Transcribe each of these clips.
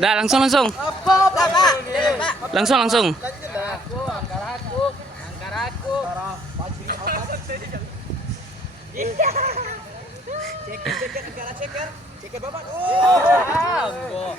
Dah langsung. Langsung. Ceker bapak. Oh.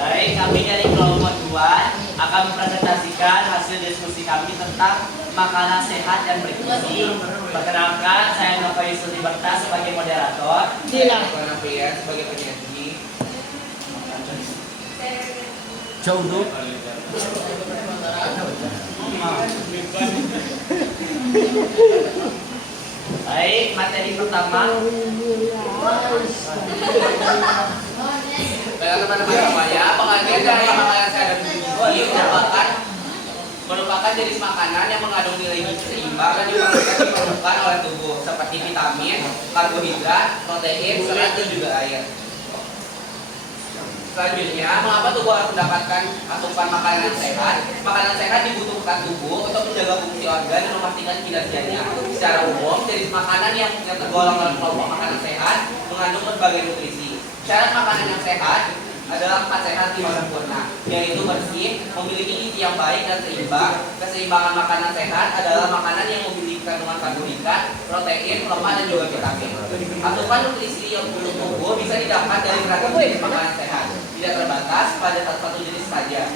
Baik, kami dari kelompok 2 akan mempresentasikan hasil diskusi kami tentang makanan sehat dan bergizi. Perkenalkan, saya Nova Yusuf Liberta sebagai moderator. Warna Pria sebagai penyaji. Jauh dulu. Baik, materi pertama. Baiklah teman-teman semuanya, pengajian dari makanan sehat dan bergizi merupakan jenis makanan yang mengandung nilai gizi seimbang dan diperlukan oleh tubuh seperti vitamin, karbohidrat, protein, serat dan juga air. Selanjutnya, mengapa tubuh harus mendapatkan asupan makanan yang sehat? Makanan sehat dibutuhkan tubuh untuk menjaga fungsi organ dan memastikan kinerjanya. Secara umum, jenis makanan yang tergolong dalam kelompok makanan sehat mengandung berbagai nutrisi. Syarat makanan yang sehat adalah 4 sehat 5 sempurna, yaitu bersih, memiliki gizi yang baik dan seimbang. Keseimbangan makanan sehat adalah makanan yang memiliki kandungan karbohidrat, protein, lemak, dan juga vitamin. Asupan nutrisi yang untuk tubuh bisa didapat dari beragam jenis makanan sehat, tidak terbatas pada satu jenis saja.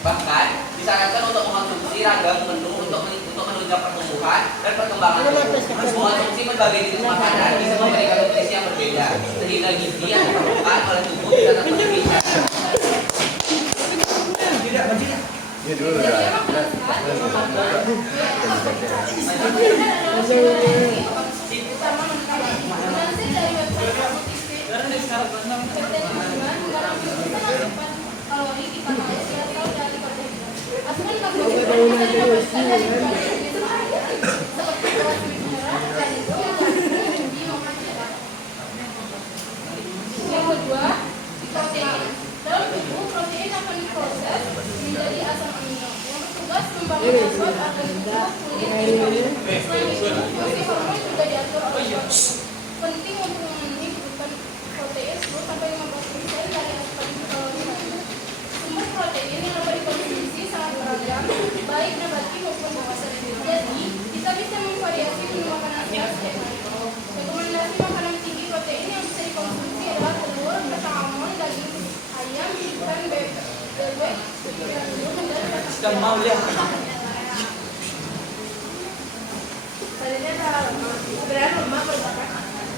Bahkan disarankan untuk mengonsumsi ragam menu untuk menunjang pertumbuhan dan perkembangan tubuh. Mengonsumsi berbagai jenis makanan bisa memberikan nutrisi yang berbeda, sehingga gizi yang diperlukan oleh tubuh bisa terpenuhi. Yang kedua, protein. Dalam tubuh, protein akan diproses menjadi asam amino yang bertugas membangun otot, organ tubuh, kulit, dan hormon. Selain itu, fungsi hormon juga diatur oleh protein. Penting untuk memenuhi kebutuhan protein 10-15% dari asupan kalori harian. Sumber protein yang dapat dikonsumsi sangat beragam, baik nabati maupun hewani. Jadi, kita bisa memvariasi menu makanan sehat setiap hari. Rekomendasi makanan tinggi protein yang bisa dikonsumsi adalah telur, kacang almond, daging ayam, ikan, bebek, dan kacang selanjutnya adalah lemak. Sebenarnya lemak merupakan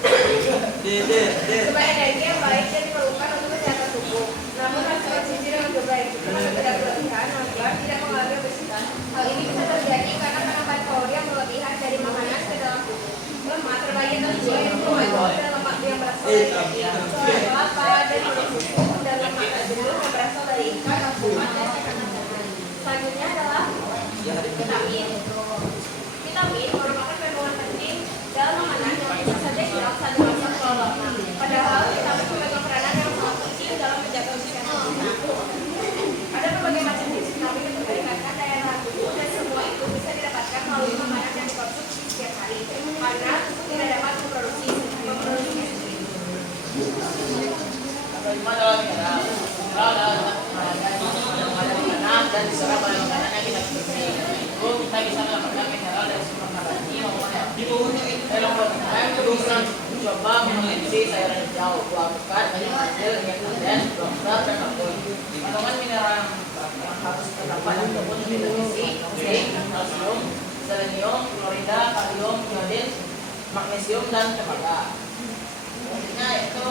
sumber energi yang baik yang diperlukan untuk kesehatan tubuh. Namun harus dikonsumsi dengan baik. Jika tidak berlebihan, maka tidak mengalami obesitas. Hal ini bisa terjadi karena penambahan kalori yang berlebihan dari makanan ke dalam tubuh. Lemak terbagi atas dua, yang pertama adalah lemak yang berasal dari kelapa dan susu, dan lemak jenuh yang berasal dari ikan, alpukat, dan ikan. Selanjutnya adalah vitamin. Vitamin merupakan kandungan penting dalam makanan yang bisa saja hilang saat dimasak terlalu lama. Padahal vitamin memegang peranan yang sangat penting dalam menjaga kesehatan tubuh. Ada berbagai macam jenis vitamin untuk meningkatkan daya tahan tubuh, dan semua itu bisa didapatkan melalui makanan yang dikonsumsi setiap hari. Karena tubuh tidak dapat memproduksi sendiri. Dan diserap oleh makanan yang kita konsumsi. Itu kita bisa mendapatkan mineral dari sumber nabati maupun hayati. mencoba meneliti sayuran hijau, buah pekat, banyak hasil, minyak dan dokter dan kapur. Kandungan mineral yang harus terdapat dalam kebun seperti gizi, zinc, kalsium, selenium, klorida, kalium, iodin, magnesium dan tembaga. Fungsinya yaitu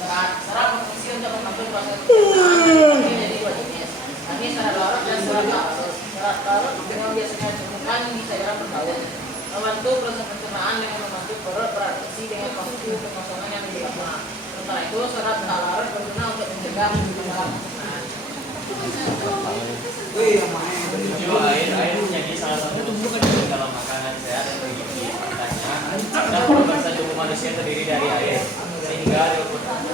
serat berfungsi untuk membantu proses pencernaan menjadi dua jenis. Ini serat larut dan serat larut. Serat larut yang biasanya ditemukan di sayuran berdaun. Membantu proses pencernaan dengan membantu perut beradaptasi dengan waktu kekosongan yang lebih lama. Sementara itu serat tak larut berguna untuk mencegah pencernaan. Air menjadi salah satu kalau makanan sehat dan bergizi. Faktanya, bangsa tubuh manusia terdiri dari air, sehingga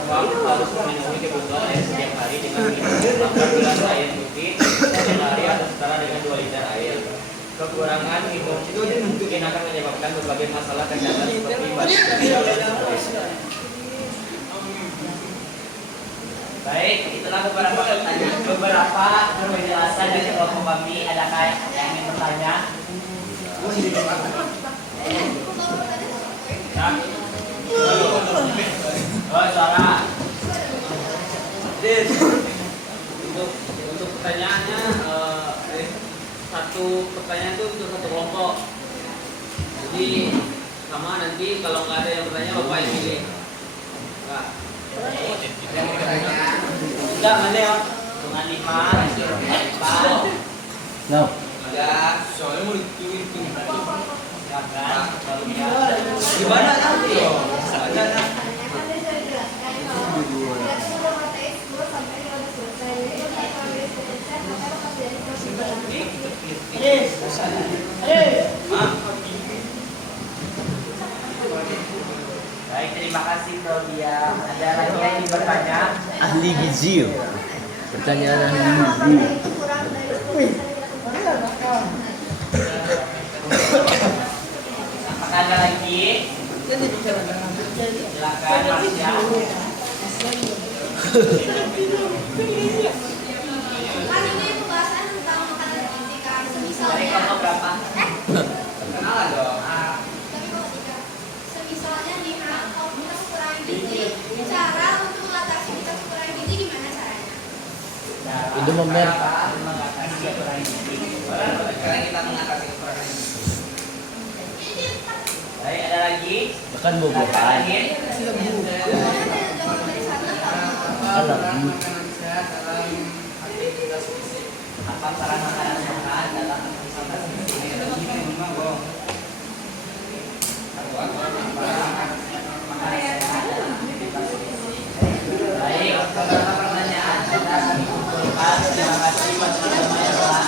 ruang harus memenuhi kebutuhan air setiap hari dengan minum 4 gelas air putih setiap hari atau setara dengan 2 liter air. Kekurangan minum mungkin akan menyebabkan berbagai masalah kesehatan seperti batuk dan baik, itulah beberapa penjelasan dari kelompok kami. Adakah yang ingin bertanya? Ya. Oh, suara. Untuk pertanyaannya satu pertanyaan itu untuk satu kelompok. Jadi sama nanti kalau nggak ada yang bertanya bapak yang pilih. Nah, Yang mau bertanya, Enggak, mana ya? Dengan 5, 4. no. ada Soalnya mau ditulis Silakan. gimana nanti? Ada saya jelaskan kalau tidak perlu materi 10 sampai 15 selesai. Jadi kalau ambil selesai, maka lepas dari prosedur. Baik, terima kasih Claudia. Ada lagi yang ingin bertanya? Ahli gizi. Pertanyaan ahli gizi. Kurang dari 10% Apakah ada lagi? Silakan, Marsha. Kan ini pembahasan tentang makanan gizi kan. Dari Semisalnya, kelompok berapa? kenalan dong. dari kelompok 3. Semisalnya nih, kalau kita kekurangan gizi, cara untuk mengatasi kita kekurangan gizi gimana caranya? Itu member. Mengatasi kekurangan gizi. Sekarang kita mengatasi kekurangan ini. Baik, ada lagi? Bahkan Ada bobohan. lagi? Jawab dari sana Kalau Makanan sehat dalam aktivitas fisik. Apa saran makanan sehat dalam aktivitas fisik? Makanan sehat dalam aktivitas fisik. Baik, beberapa pertanyaan sudah kami kumpulkan. Terima kasih buat teman-teman yang telah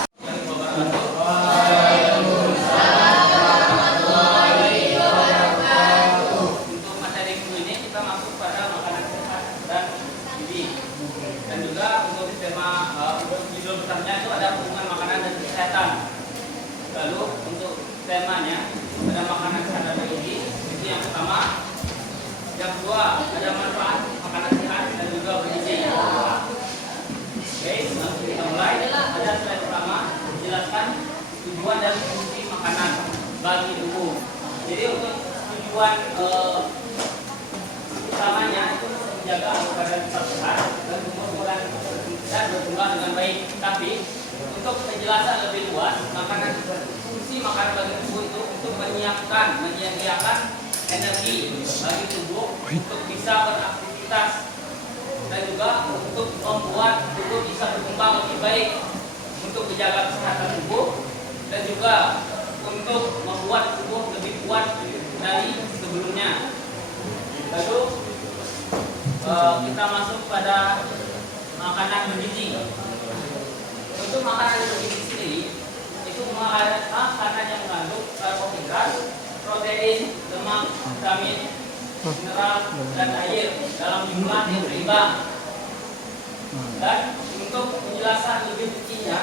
untuk materi minggu ini kita masuk pada makanan sehat dan gizi. Dan juga untuk tema untuk judul besarnya itu ada hubungan makanan dan kesehatan. Lalu untuk temanya ada makanan sehat dan gizi. Itu yang pertama. Yang kedua ada manfaat makanan sehat dan juga bergizi. Oke, langsung kita mulai. Ada slide pertama menjelaskan tujuan dan fungsi makanan bagi tubuh. Jadi untuk tujuan utamanya itu menjaga agar badan tetap sehat dan tumbuh dan berkembang dengan baik. Tapi untuk penjelasan lebih luas, fungsi makanan bagi tubuh itu untuk menyediakan energi bagi tubuh untuk bisa beraktivitas dan juga untuk membuat tubuh bisa berkembang lebih baik, untuk menjaga kesehatan tubuh dan juga untuk membuat tubuh lebih kuat dari sebelumnya. Lalu kita masuk pada makanan bergizi. Untuk makanan bergizi sendiri itu makanan yang mengandung karbohidrat, protein, lemak, vitamin, mineral, dan air dalam jumlah yang seimbang. Dan untuk penjelasan lebih rincinya,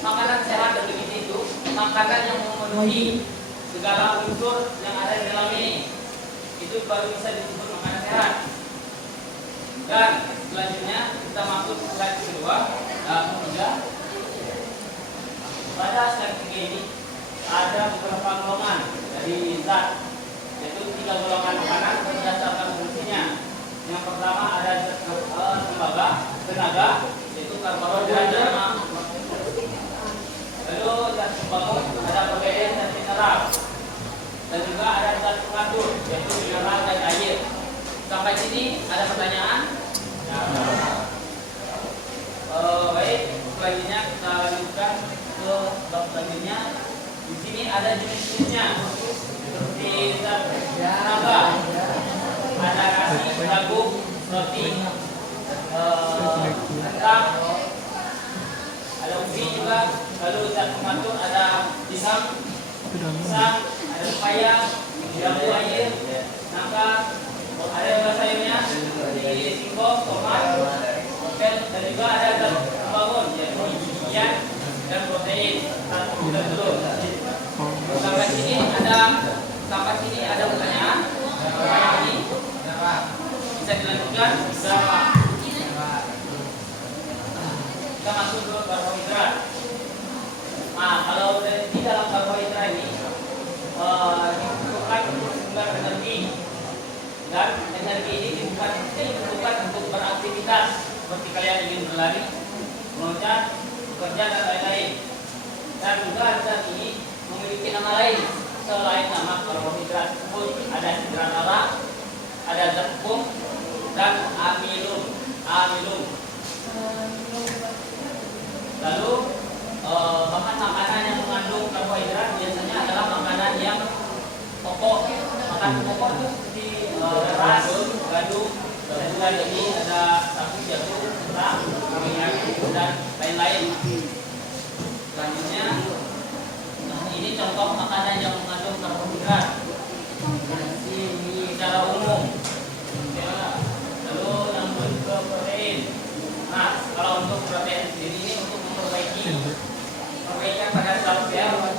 makanan sehat dan bergizi itu makanan yang memenuhi segala unsur yang ada di dalam ini. Itu baru bisa disebut makanan sehat. Dan selanjutnya kita masuk ke slide kedua, ketiga. Pada slide 3 ini ada beberapa golongan dari zat, yaitu 3 golongan makanan berdasarkan tenaga, yaitu karbohidrat dan lemak. Lalu zat pembangun ada protein dan mineral, dan juga ada zat pengatur yaitu mineral dan air. Sampai sini ada pertanyaan? Baik, selanjutnya kita lanjutkan ke bab selanjutnya. Di sini ada jenis-jenisnya seperti zat tenaga, ada nasi, jagung, roti, kentang, ada ubi juga. Lalu zat pengatur ada pisang, ada pepaya, jambu air, nangka, ada juga sayurnya seperti singkong, tomat, dan juga ada zat pembangun yaitu isian dan protein atau telur. Sampai sini ada pertanyaan? Apa ini? Bisa dilanjutkan? Bisa. Kita masuk ke karbohidrat. Nah, kalau di dalam karbohidrat ini dibutuhkan sumber energi, dan energi ini dibutuhkan untuk beraktivitas seperti kalian ingin berlari, meloncat, bekerja dan lain-lain. Dan juga zat ini memiliki nama lain selain nama karbohidrat tersebut. Ada granula, ada zat tepung, dan amilum. Lalu bahan makanan yang mengandung karbohidrat biasanya adalah makanan yang pokok. Makanan pokok itu seperti beras, gandum, dan juga jadi ada sapi, jagung, kentang, minyak, dan lain-lain. Selanjutnya, ini contoh makanan yang mengandung karbohidrat secara umum. Lalu lanjut ke protein. Nah, kalau untuk protein sendiri ini untuk memperbaiki perbaikan pada sel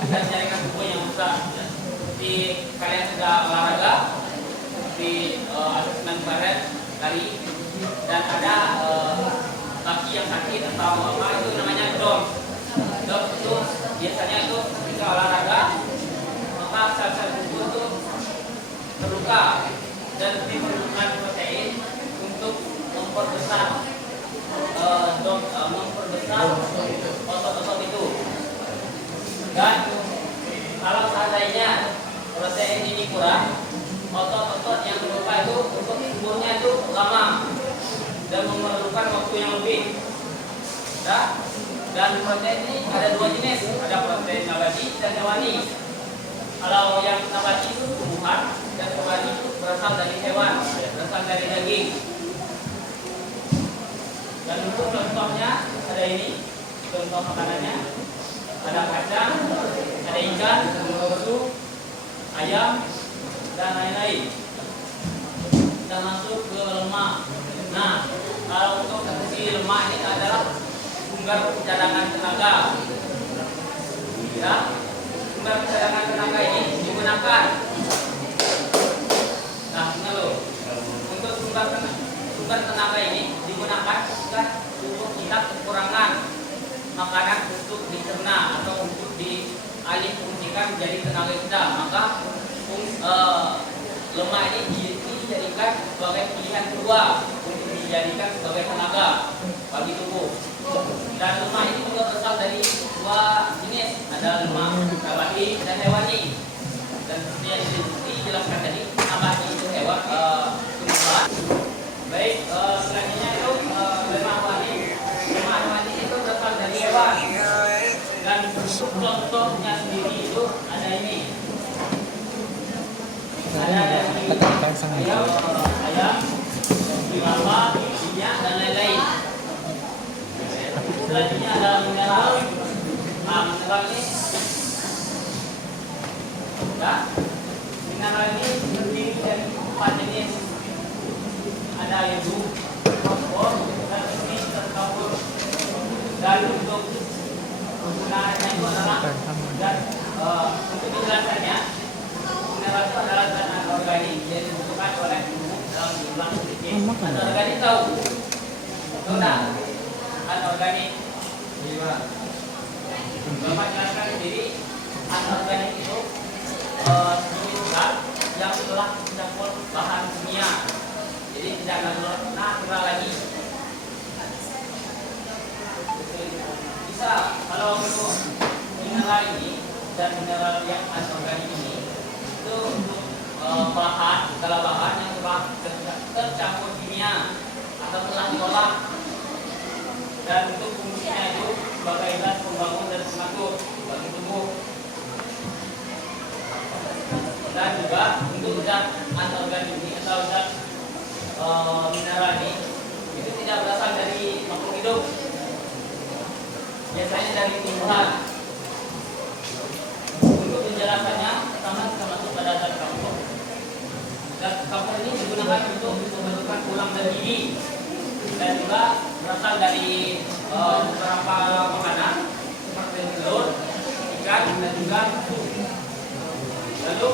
dan jaringan tubuh yang rusak. Seperti kalian sudah olahraga, seperti asesmen baret, lari, dan ada kaki yang sakit atau apa, itu namanya drop. Drop itu biasanya itu ketika olahraga, maka sel-sel tubuh itu terluka dan diperlukan protein untuk memperbesar otot-otot itu. Dan kalau seandainya protein ini kurang, otot-otot yang terluka itu untuk sembuhnya itu lama dan memerlukan waktu yang lebih. Dan protein ini ada dua jenis, ada protein nabati dan hewani. Kalau yang nabati itu tumbuhan dan hewani itu berasal dari hewan, berasal dari daging. Dan untuk contohnya ada ini, contoh makanannya ada kacang, ada ikan, susu, ayam, dan lain-lain. Kita masuk ke lemak. Nah, kalau untuk fungsi lemak ini adalah sumber cadangan tenaga. Ya, sumber cadangan tenaga ini digunakan. Nah, ini loh. Untuk sumber tenaga ini digunakan jika tubuh kita kekurangan makanan untuk dicerna atau untuk dialih fungsikan menjadi tenaga kita, maka lemak ini dijadikan sebagai pilihan kedua untuk dijadikan sebagai tenaga bagi tubuh. Dan lemak ini juga berasal dari dua jenis, ada lemak nabati dan hewani. Dan seperti yang dijelaskan tadi, nabati itu hewan tumbuhan. Baik, selanjutnya itu lemak hewani. Lemak hewani itu berasal dari hewan. Dan contohnya sendiri itu ada ini. Ada dari ayam, lama, minyak, dan lain-lain. Selanjutnya ada mineral. Nah, mineral ini, ya, mineral ini terdiri dari 4 jenis. Ada yodium, fosfor, dan ini tercampur. Dan untuk penggunaannya itu adalah dan untuk penjelasannya, mineral itu adalah zat anorganik yang dibutuhkan oleh tubuh dalam jumlah sedikit. Anorganik tahu? Tahu tak? Anorganik. Bapak jelaskan sendiri, anorganik itu jenis zat yang telah dicampur bahan kimia, jadi tidak natural lagi. bisa kalau untuk mineral ini dan mineral yang anorganik ini itu untuk bahan, segala bahan yang telah tercampur kimia atau telah diolah, dan untuk fungsinya itu sebagai zat pembangun dan pengatur bagi tubuh, dan juga untuk zat anorganik ini atau zat mineral ini itu tidak berasal dari makhluk hidup, biasanya dari tumbuhan. Untuk penjelasannya, pertama kita masuk pada zat kapur. Zat kapur ini digunakan untuk pembentukan tulang dan gigi, dan juga berasal dari beberapa makanan seperti telur, ikan, dan juga susu. Lalu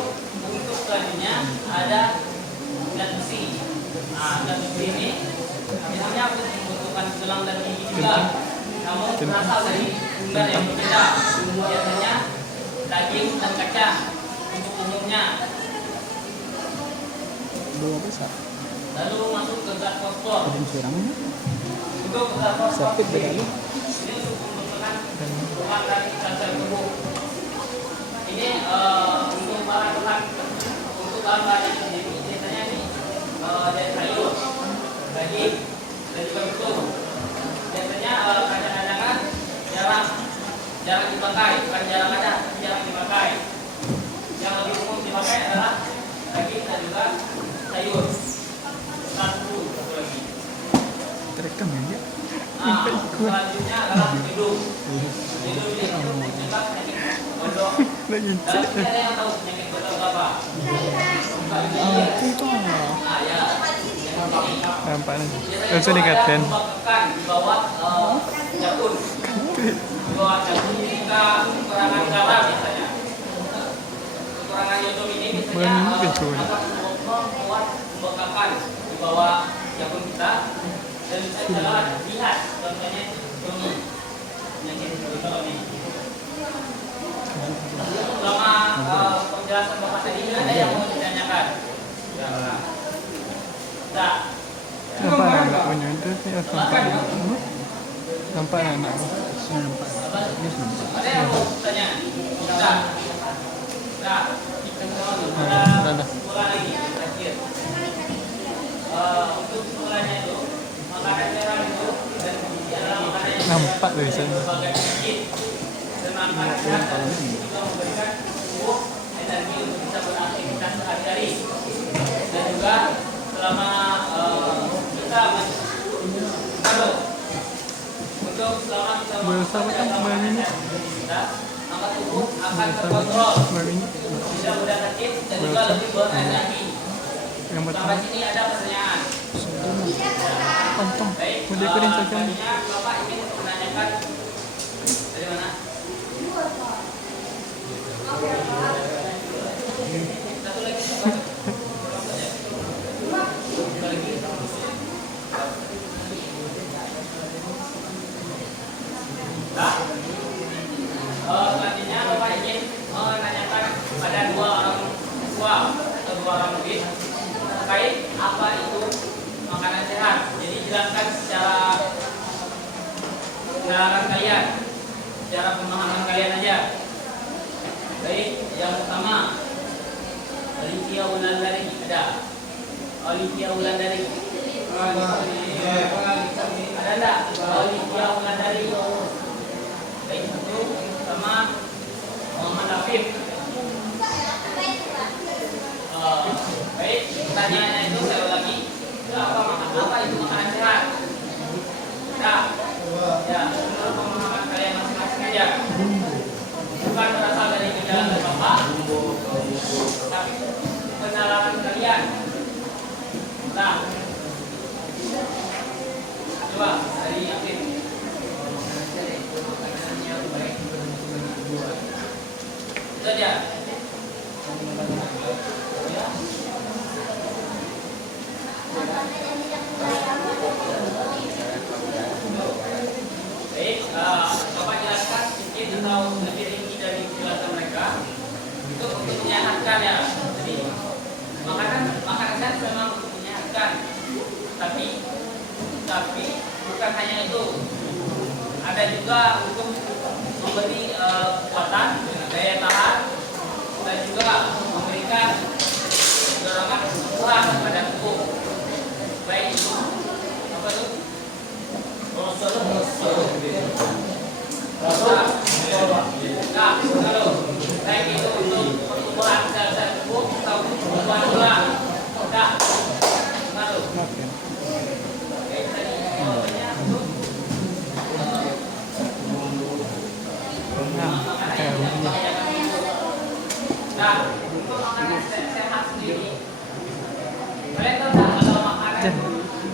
untuk selanjutnya ada zat besi. Nah, zat besi ini biasanya untuk pembentukan tulang dan gigi juga, namun berasal dari sumber yang berbeda, biasanya daging dan kacang untuk umumnya. Lalu masuk ke zat fosfor. Untuk zat fosfor ini untuk pembentukan tulang dan sel tubuh. Ini untuk bahan-bahan yang sendiri biasanya ini dari sayur, daging, dan juga susu. Biasanya kadang-kadang jarang dipakai, bukan jarang ada, tapi jarang dipakai. Yang lebih umum dipakai adalah daging dan juga sayur. Satu lagi. Terekam ya? Selanjutnya adalah hidung. Hidung ini untuk menyebab penyakit gondok. Lagi Dalam sini ada yang tahu penyakit gondok apa? itu Ya. nampak nih. Langsung dikatain. Menyebabkan di bawah jakun. Di bawah jakun jika kekurangan darah biasanya. Kekurangan yodium ini biasanya akan membuat pembengkakan di bawah jakun kita, dan bisa kita lihat contohnya ini penyakit gondok ini. Selama penjelasan Bapak tadi ada yang mau ditanyakan? Nah, Nampak anak punya itu sih nampak. Nampak anak. ada yang mau tanya? Nah, ada sekolah lagi terakhir. Untuk sekolahnya itu makanan merah itu dan gizi adalah makanan yang Nampak tuh di sana. berbagai penyakit dan manfaat kesehatan, juga memberikan tubuh energi untuk bisa beraktivitas sehari-hari, dan juga selama kita untuk selama kita Bersama kan ini. kita, maka tubuh akan terkontrol, Ini tidak mudah sakit, dan juga lebih berenergi. yang Sampai pertama. sini ada pertanyaan. Pantong. Baik, Mau dekorin saja. selanjutnya Bapak ingin menanyakan dari mana? Satu lagi. Nah, selanjutnya Bapak ingin menanyakan pada dua orang siswa atau dua orang murid terkait apa itu makanan sehat. Jadi jelaskan secara penjelasan kalian, secara pemahaman kalian aja. Baik, yang pertama Olivia Wulandari ada. Olivia Wulandari. Ada enggak? Olivia Wulandari. Baik, itu sama Muhammad Afif. Baik, pertanyaannya itu saya ulangi. Itu apa itu makanan sehat? Nah, ya, menurut pemahaman kalian masing-masing aja. Bukan berasal dari penjelasan Bapak, tapi penalaran kalian. Nah, coba dari Afif. Itu aja. Baik, Bapak jelaskan sedikit atau lebih rinci dari penjelasan mereka. Itu untuk menyehatkan ya. Jadi makanan sehat memang untuk menyehatkan. Tapi bukan hanya itu. Ada Ada juga untuk memberi kekuatan, daya tahan, dan juga memberikan dorongan kebutuhan pada tubuh. Baik itu apa tuh? Nah, kalau baik itu untuk pertumbuhan sel-sel tubuh atau pertumbuhan tulang. Nah, lalu tadi jawabannya untuk nah, untuk makanan sehat sendiri, kalian tahu nggak kalau makanan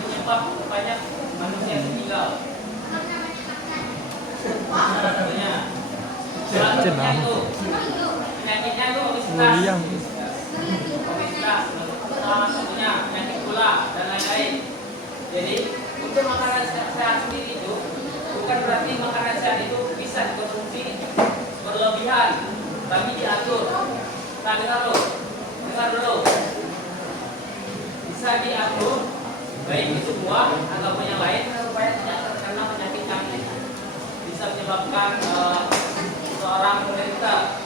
penyebab banyak manusia meninggal? Contohnya, salah satunya itu penyakitnya itu obesitas, salah satunya penyakit gula dan lain-lain. Jadi untuk makanan sehat sendiri itu bukan berarti makanan sehat itu bisa dikonsumsi berlebihan, tapi diatur. Nah, dengar dulu. Bisa diatur, baik itu buah ataupun yang lain, supaya tidak terkena penyakit yang bisa menyebabkan seorang menderita.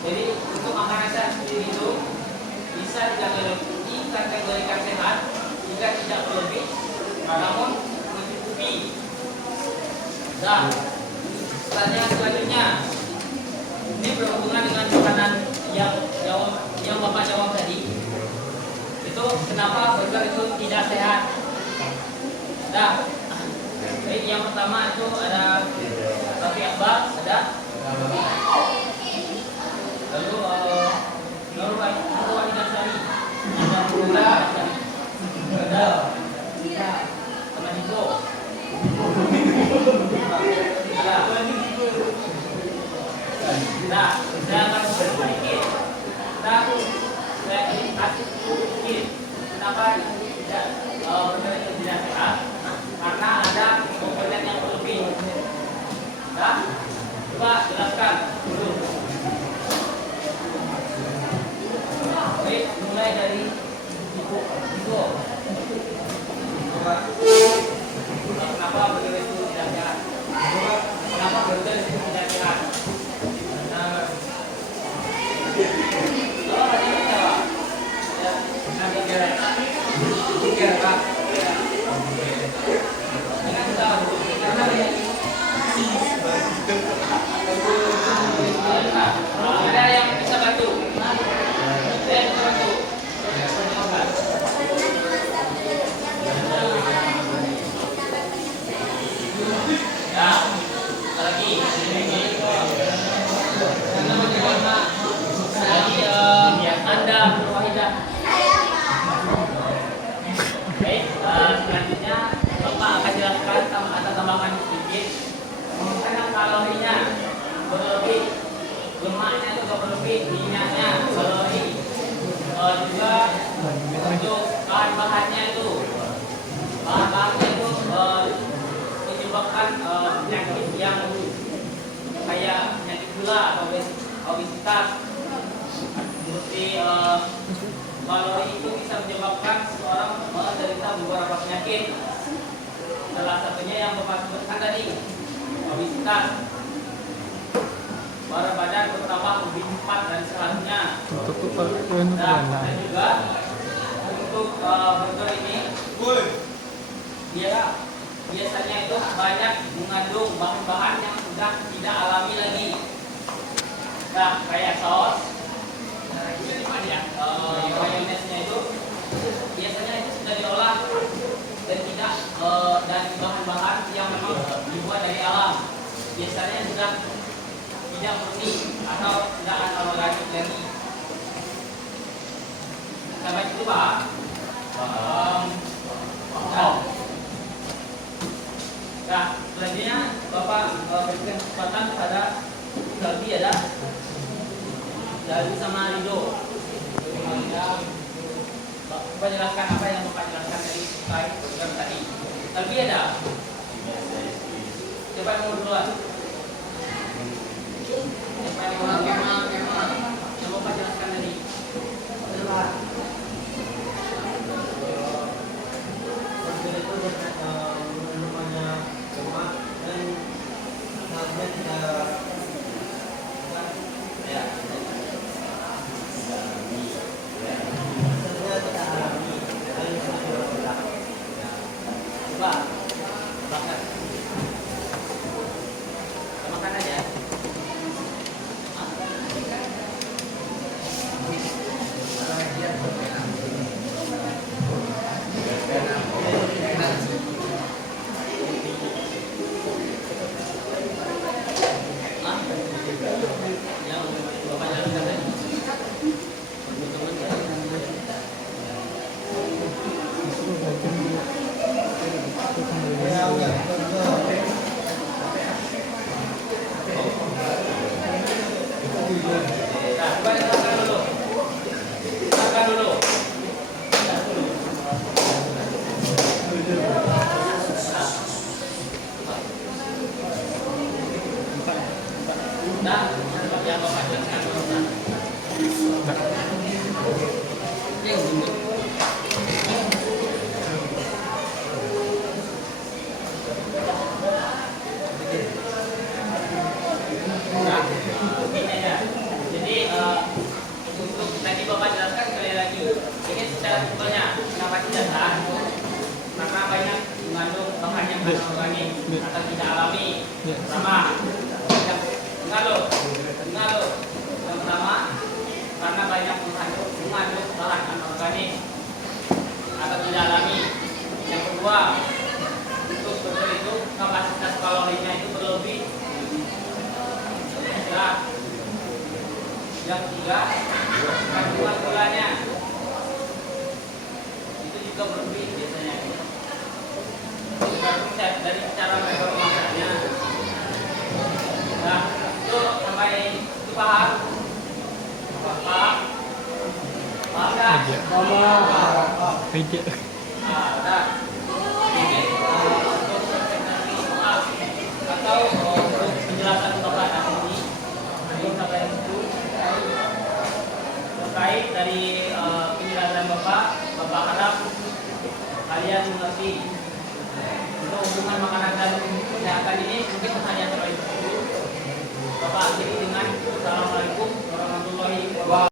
Jadi untuk makanan sehat sendiri itu bisa dikategorikan sehat jika tidak berlebih, namun mencukupi. Nah, selanjutnya ini berhubungan dengan makanan yang Bapak jawab tadi. Itu kenapa burger itu tidak sehat? Nah, baik yang pertama itu ada roti Akbar, ada. Lalu Nur Wahidasari, ada gula, ada sama Niko. Nah, jangan sedikit. Saya kasih sedikit. Kenapa tidak burger itu tidak sehat? Karena ada komponen yang berlebih. Nah, coba jelaskan dulu. Baik, mulai dari Niko. Kenapa burger itu tidak sehat? Kenapa burger itu tidak sehat? Ada yang bisa bantu? Ya, lagi. Jadi Anda Wahidah. Baik, selanjutnya Bapak akan jelaskan atau tambahkan sedikit mengenai kalorinya berlebih, lemaknya juga berlebih, minyaknya berlebih, juga untuk bahan-bahannya itu menyebabkan penyakit yang kayak penyakit gula atau obesitas. Seperti kalori itu bisa menyebabkan seseorang menderita beberapa penyakit. Salah satunya yang Bapak sebutkan tadi, obesitas, berat badan bertambah lebih cepat dan selanjutnya. Dan juga untuk burger ini, dia biasanya itu banyak mengandung bahan-bahan yang sudah tidak alami lagi. Nah, kayak saus, mayonesnya itu biasanya itu sudah diolah dan tidak dan bahan-bahan yang memang dibuat dari alam. Biasanya sudah tidak murni atau tidak anorganik lagi. Sampai itu Pak. Nah, selanjutnya Bapak berikan kesempatan kepada Galbi ada Galbi sama Rido. Coba jelaskan apa yang Bapak jelaskan tadi terkait program tadi. Galbi ada? Coba nomor duluan. Coba nomor yang Bapak jelaskan tadi. sebetulnya kenapa tidak sah? Karena banyak mengandung bahan yang organik atau tidak alami. Pertama, mengandung yang pertama karena banyak mengandung bahan anorganik atau tidak alami. Yang kedua, untuk betul itu kapasitas kalorinya itu berlebih. Yang ketiga, kandungan gulanya itu juga berlebih biasanya. Dari cara mereka memasaknya. Nah, itu sampai itu paham? Paham? Paham nggak? Aja. Nah, ini untuk presentasi soal atau untuk penjelasan Bapak hari ini sampai itu terkait dari penjelasan Bapak harap kalian mengerti untuk hubungan makanan dan kesehatan ini mungkin hanya terlalu dulu. Bapak akhiri dengan Assalamualaikum